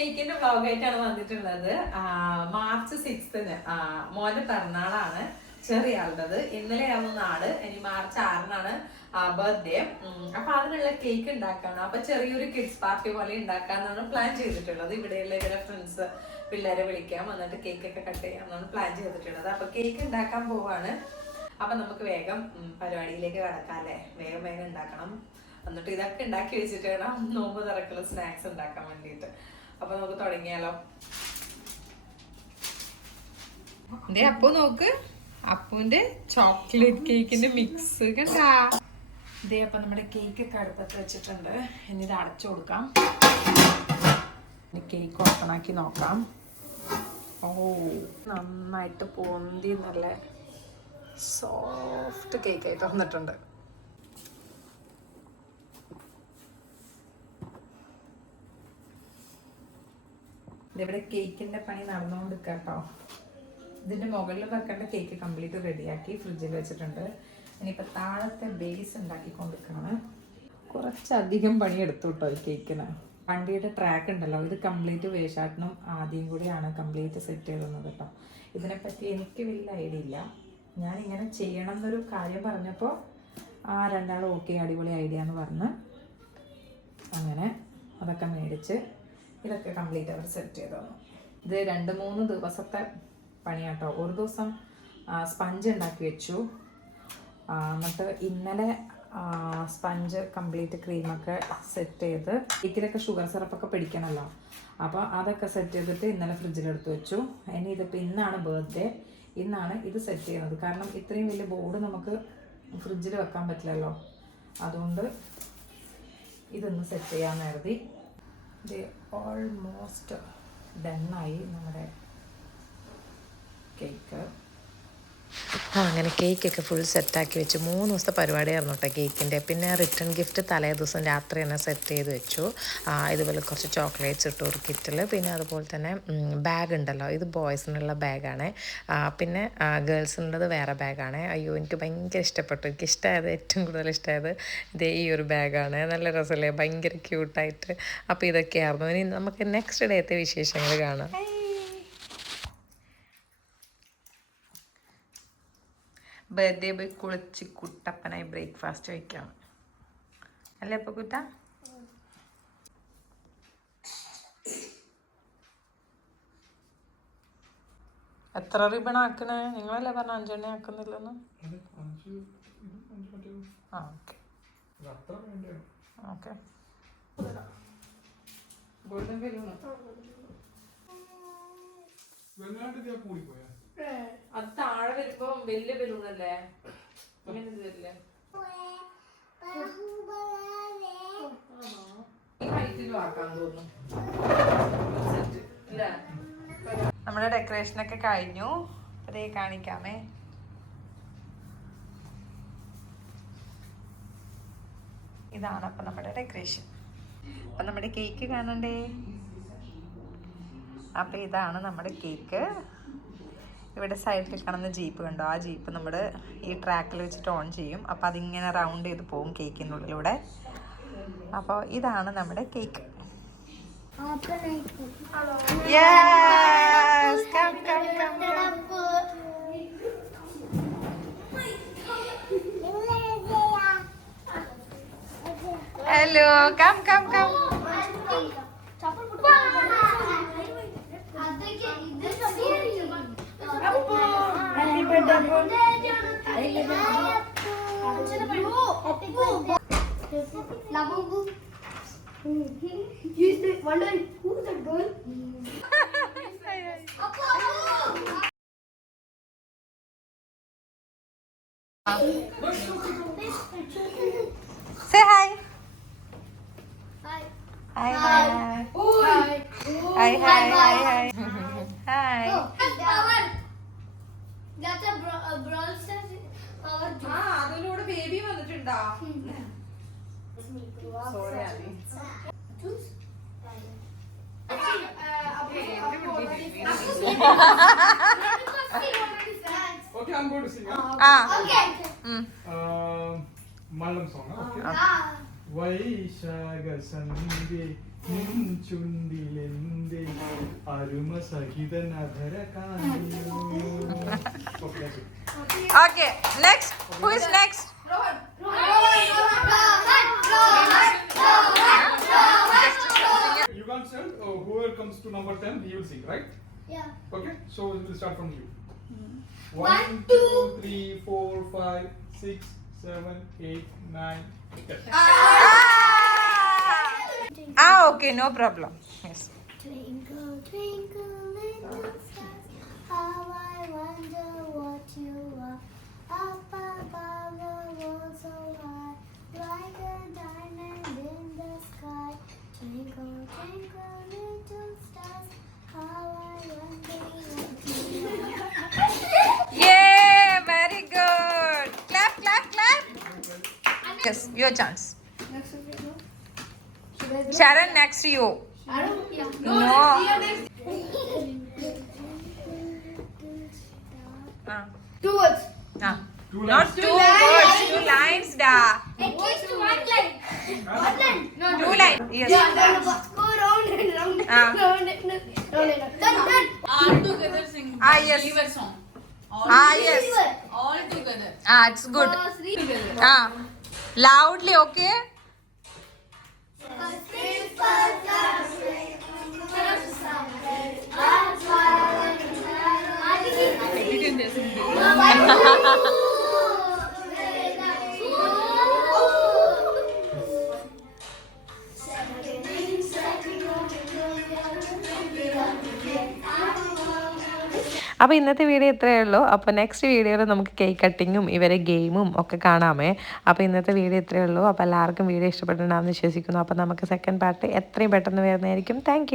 കേക്കിന്റെ വ്ലോഗായിട്ടാണ് വന്നിട്ടുള്ളത്. മാർച്ച് 6 മോന്റെ പിറന്നാളാണ്, ചെറിയ ആളുടേത്. ഇന്നലെയായിരുന്നു നാള്, ഇനി മാർച്ച് 6 ബർത്ത്ഡേ. അപ്പൊ അതിനുള്ള കേക്ക് ഉണ്ടാക്കണം. അപ്പൊ ചെറിയൊരു കിഡ്സ് പാർട്ടി പോലെ ഉണ്ടാക്കാന്നാണ് പ്ലാൻ ചെയ്തിട്ടുള്ളത്. ഇവിടെയുള്ള ഇവരെ ഫ്രണ്ട്സ് പിള്ളേരെ വിളിക്കാം, വന്നിട്ട് കേക്ക് ഒക്കെ കട്ട് ചെയ്യാമെന്നാണ് പ്ലാൻ ചെയ്തിട്ടുള്ളത്. അപ്പൊ കേക്ക് ഉണ്ടാക്കാൻ പോവാണ്. അപ്പൊ നമുക്ക് വേഗം പരിപാടിയിലേക്ക് കടക്കാല്ലേ. വേഗം വേഗം ഉണ്ടാക്കണം. എന്നിട്ട് ഇതൊക്കെ ഉണ്ടാക്കി വെച്ചിട്ട് വേണം നോമ്പ് തുറക്കുള്ള സ്നാക്സ് ഉണ്ടാക്കാൻ വേണ്ടിയിട്ട്. അപ്പൊ നമുക്ക് തുടങ്ങിയാലോ. അപ്പൊ നോക്ക്, അപ്പുവിന്റെ ചോക്ലേറ്റ് കേക്കിന്റെ മിക്സ് കണ്ടാ. അപ്പൊ നമ്മുടെ കേക്ക് ഒക്കെ അടുപ്പത്ത് വെച്ചിട്ടുണ്ട്. ഇനി ഇത് അടച്ചു കൊടുക്കാം. കേക്ക് ഓപ്പൺ ആക്കി നോക്കാം. ഓ, നന്നായിട്ട് പൊന്തി നല്ല സോഫ്റ്റ് കേക്ക് ആയിട്ട് വന്നിട്ടുണ്ട്. ഇതിവിടെ കേക്കിന്റെ പണി നടന്നുകൊണ്ടിരിക്കുക കേട്ടോ. ഇതിന്റെ മുകളിൽ വെക്കേണ്ട കേക്ക് കംപ്ലീറ്റ് റെഡിയാക്കി ഫ്രിഡ്ജിൽ വെച്ചിട്ടുണ്ട്. ഇനിയിപ്പോൾ താഴത്തെ ബേസ് ഉണ്ടാക്കിക്കൊണ്ടിരിക്കുകയാണ്. കുറച്ചധികം പണി എടുത്തു കേട്ടോ ഈ കേക്കിന്. വണ്ടിയുടെ ട്രാക്ക് ഉണ്ടല്ലോ, ഇത് കംപ്ലീറ്റ് വേഷാട്ടിനും ആദ്യം കൂടിയാണ് കംപ്ലീറ്റ് സെറ്റ് ചെയ്തുന്നത് കേട്ടോ. ഇതിനെപ്പറ്റി എനിക്ക് വലിയ ഐഡിയ ഇല്ല. ഞാനിങ്ങനെ ചെയ്യണം എന്നൊരു കാര്യം പറഞ്ഞപ്പോൾ രണ്ടാളും ഓക്കെ, അടിപൊളി ഐഡിയ എന്ന് പറഞ്ഞ് അങ്ങനെ അതൊക്കെ മേടിച്ച് ഇതൊക്കെ കംപ്ലീറ്റ് അവർ സെറ്റ് ചെയ്തു തന്നു. ഇത് 2-3 ദിവസത്തെ പണിയാട്ടോ. ഒരു ദിവസം സ്പഞ്ച് ഉണ്ടാക്കി വെച്ചു. എന്നിട്ട് ഇന്നലെ സ്പഞ്ച് കംപ്ലീറ്റ് ക്രീമൊക്കെ സെറ്റ് ചെയ്ത്, കേക്കിലൊക്കെ ഷുഗർ സിറപ്പൊക്കെ പിടിക്കണമല്ലോ, അപ്പോൾ അതൊക്കെ സെറ്റ് ചെയ്തിട്ട് ഇന്നലെ ഫ്രിഡ്ജിലെടുത്ത് വെച്ചു. ഇനി ഇതിപ്പോൾ ഇന്നാണ് ബർത്ത്ഡേ, ഇന്നാണ് ഇത് സെറ്റ് ചെയ്യുന്നത്. കാരണം ഇത്രയും വലിയ ബോർഡ് നമുക്ക് ഫ്രിഡ്ജിൽ വെക്കാൻ പറ്റില്ലല്ലോ, അതുകൊണ്ട് ഇതൊന്ന് സെറ്റ് ചെയ്യാൻ കരുതി. ഇത് ഓൾമോസ്റ്റ് ഡണ്ണായി നമ്മുടെ കേക്ക്. അങ്ങനെ കേക്കൊക്കെ ഫുൾ സെറ്റാക്കി വെച്ചു. 3 ദിവസത്തെ പരിപാടിയായിരുന്നു കേട്ടോ കേക്കിൻ്റെ. പിന്നെ റിട്ടേൺ ഗിഫ്റ്റ് തലേ ദിവസം രാത്രി തന്നെ സെറ്റ് ചെയ്ത് വെച്ചു. ഇതുപോലെ കുറച്ച് ചോക്ലേറ്റ്സ് ഇട്ടു ഒരു കിറ്റിൽ. പിന്നെ അതുപോലെ തന്നെ ബാഗ് ഉണ്ടല്ലോ, ഇത് ബോയ്സിനുള്ള ബാഗാണ്, പിന്നെ ഗേൾസിനുള്ളത് വേറെ ബാഗാണ്. അയ്യോ, എനിക്ക് ഭയങ്കര ഇഷ്ടപ്പെട്ടു. എനിക്കിഷ്ടമായത്, ഏറ്റവും കൂടുതൽ ഇഷ്ടമായത് ഇതേ ഈ ഒരു ബാഗാണ്. നല്ല രസമല്ലേ, ഭയങ്കര ക്യൂട്ടായിട്ട്. അപ്പോൾ ഇതൊക്കെയായിരുന്നു. ഇനി നമുക്ക് നെക്സ്റ്റ് ഡേത്തെ വിശേഷങ്ങൾ കാണാം. ബർത്ത്ഡേ പോയി കുളിച്ച് കുട്ടപ്പനായി ബ്രേക്ക്ഫാസ്റ്റ് വയ്ക്കാം അല്ലേ അപ്പൊ കുട്ട? എത്ര റിബൺ ആക്കണേ? നിങ്ങളല്ലേ പറഞ്ഞ 5 എണ്ണ ആക്കുന്നില്ലെന്ന്. ഓക്കെ. അത് താഴെ വരുമ്പോ വലിയ ബലൂണല്ലേ, അങ്ങനെ വരില്ലേ? ഈ ഹൈറ്റിലും ആക്കാൻ തോന്നുന്നു. നമ്മുടെ ഡെക്കറേഷനൊക്കെ കഴിഞ്ഞു. അതേ കാണിക്കാമേ. ഇതാണ് അപ്പം നമ്മുടെ ഡെക്കറേഷൻ. അപ്പം നമ്മുടെ കേക്ക് കാണണ്ടേ? അപ്പം ഇതാണ് നമ്മുടെ കേക്ക്. ഇവിടെ സൈഡിൽ കാണുന്ന ജീപ്പ് കണ്ടോ, ആ ജീപ്പ് നമ്മൾ ഈ ട്രാക്കിൽ വെച്ചിട്ട് ഓൺ ചെയ്യും. അപ്പോൾ അതിങ്ങനെ റൗണ്ട് ചെയ്ത് പോകും കേക്കിൻ്റെ ഉള്ളിലൂടെ. അപ്പോൾ ഇതാണ് നമ്മുടെ cake. Hello, come come come. Wondering who's that girl? Say hi. Hi. Hi. Hi. Hi. Hi. Hi. Hi. Power. That's a brawl star power. അതിലൂടെ ബേബി വന്നിട്ടുണ്ടോ? Sorry Aadi. Okay, I'm going to sing. Okay. Malam song. Okay. Vaishagha Sandhi ചുണ്ടിലെന്തേ അരുമ സഹിത നഗര Okay, next. Who is next? You can't sing. Whoever comes to number 10, he will sing, right? Yeah. Okay, so we'll start from you. 1, 1, 2, 3, 4, 5, 6, 7, 8, 9, 10. Okay, no problem. Yes. Twinkle, twinkle, little stars, how I wonder what you are. Up above the world so high, like a diamond in the sky. Twinkle, twinkle, little stars, how I wonder what you are. Yay! Very good. Clap, clap, clap. Yes, your chance. Sharon, next to you. No. Two words. Two Not lines. two words, 2 lines, da. At least one line. One line. No, 2 lines. Yes. Go round and round and Ah. round and round and round. Done. All together sing Yes. Believer song. Yes. All together. It's good. Together. Loudly, okay? അപ്പോൾ ഇന്നത്തെ video ഇത്രയേ ഉള്ളൂ. അപ്പോൾ next വീഡിയോയിൽ നമുക്ക് cake കട്ടിങ്ങും ഇവരെ ഗെയിമും ഒക്കെ കാണാമേ. അപ്പോൾ ഇന്നത്തെ വീഡിയോ ഇത്രയേ ഉള്ളൂ. അപ്പോൾ എല്ലാവർക്കും വീഡിയോ ഇഷ്ടപ്പെട്ടിട്ടുണ്ടാകുമെന്ന് വിശ്വസിക്കുന്നു. അപ്പോൾ നമുക്ക് സെക്കൻഡ് പാർട്ട് എത്രയും പെട്ടെന്ന് വരുന്നതായിരിക്കും. താങ്ക്